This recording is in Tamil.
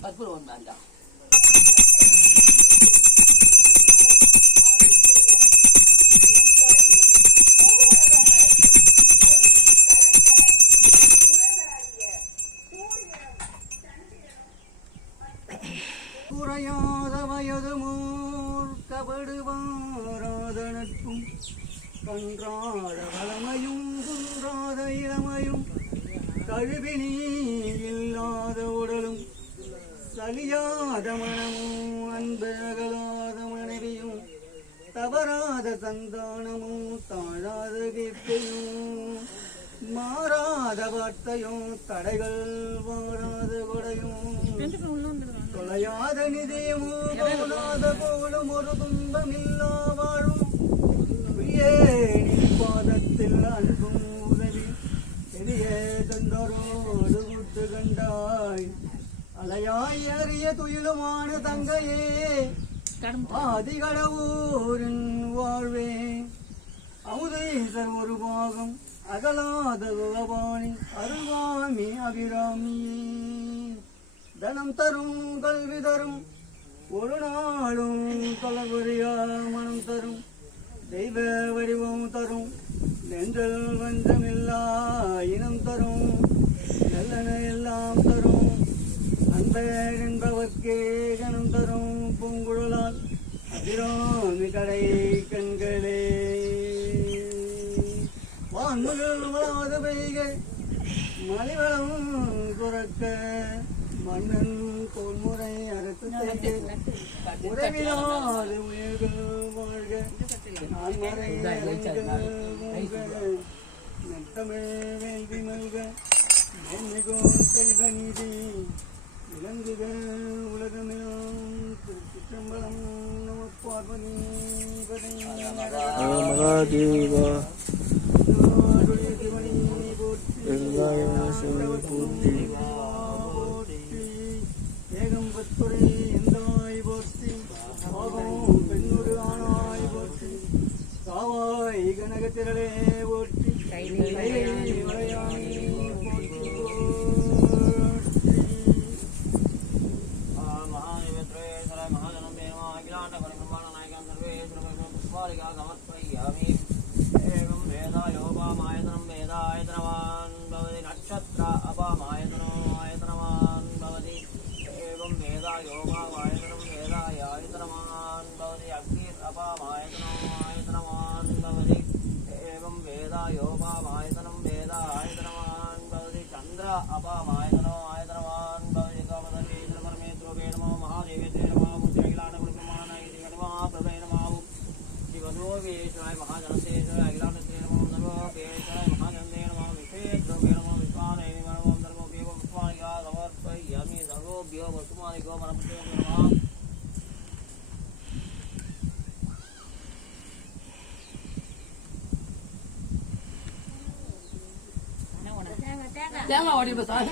கற்பூரம் வேண்டாம். குறையாத வயது மூர் கபடுவாராத நட்பும் கன்றாட வளமையும் குன்றாத இளமையும் கழுவினி இல்லாத உடலும் சலியாத மனமும் அன்பகலாத மனைவியும் தவறாத சந்தானமும் தாழாத கீர்த்தியும் மாறாத வார்த்தையும் தடைகள் வாராத கொடையும் தொலையாத நிதியமோ போனாத போலும் ஒரு துன்பமில்லா வாழும் பாதத்தில் அன்பும் உதவி பெரிய தந்தரோடு கூட்டு கண்டாய் அலையாய் அறிய துயிலுமான தங்கையே ஆதிகடவூரின் வாழ்வே அமுதேசர் ஒரு பாகம் அகலாத குலபாணி அருள்வாமி அபிராமியே தனம் தரும் கல்வி தரும் ஒரு நாளும் கலபுரியா மனம் தரும் தெய்வ வடிவம் தரும் நெஞ்சல் வஞ்சமில்லா இனம் தரும் நல்லன எல்லாம் தரும் அன்பர் என்பவர்க்கே கணம் தரும் பூங்குழலால் அபிராமி கடை கண்களே வான்முகில் வளாத பெய்கை மலிவளம் குறக்க மன்னன் கோல்முறை அரசு உறவினாது உயிர்கள் வாழ்க நான் மறை நட்டமிழ் வேள்வி மல்க மென்மிகோ செல்வ நீதி விலங்குக உலகமெல்லாம் திருச்சிற்றம்பலம் நம பார்வதி போற்றி ஏகம்பத்துறை எந்தாய் போற்றி ஆகும் பெண்ணொரு ஆனாய் போற்றி காவாய் கனகத்திரளே போற்றி வளையாய் नक्षत्र अपामायतनो आयतनवान् भवति एवं वेदा योगावायतनं वेदायायतनवान् भवति अग्निर् अपामायतनो आयतनवान् भवति एवं वेदा योगावायतनं वेदायतनवान् भवति चन्द्र अपामायतनो आयतनवान् भवति कामधर्मेन्द्र परमेश्वरे नमो महादेवेन्द्रे नमः मुद्रैलाटगुरुब्रह्मणाय नमः प्रभवे नमः शिवदोवेश्वराय महाजनसेश्वराय अखिलाण्डश्री नमो नमोवेश्वराय महाजनदे नमः विश्वेश्वरे नमः विश्वानय नमो धर्मोऽप्येव पुष्पाणिका समर्पयामि सर्वोभ्यो वसुमानिको मनः தேங்காய் ஓடி போய்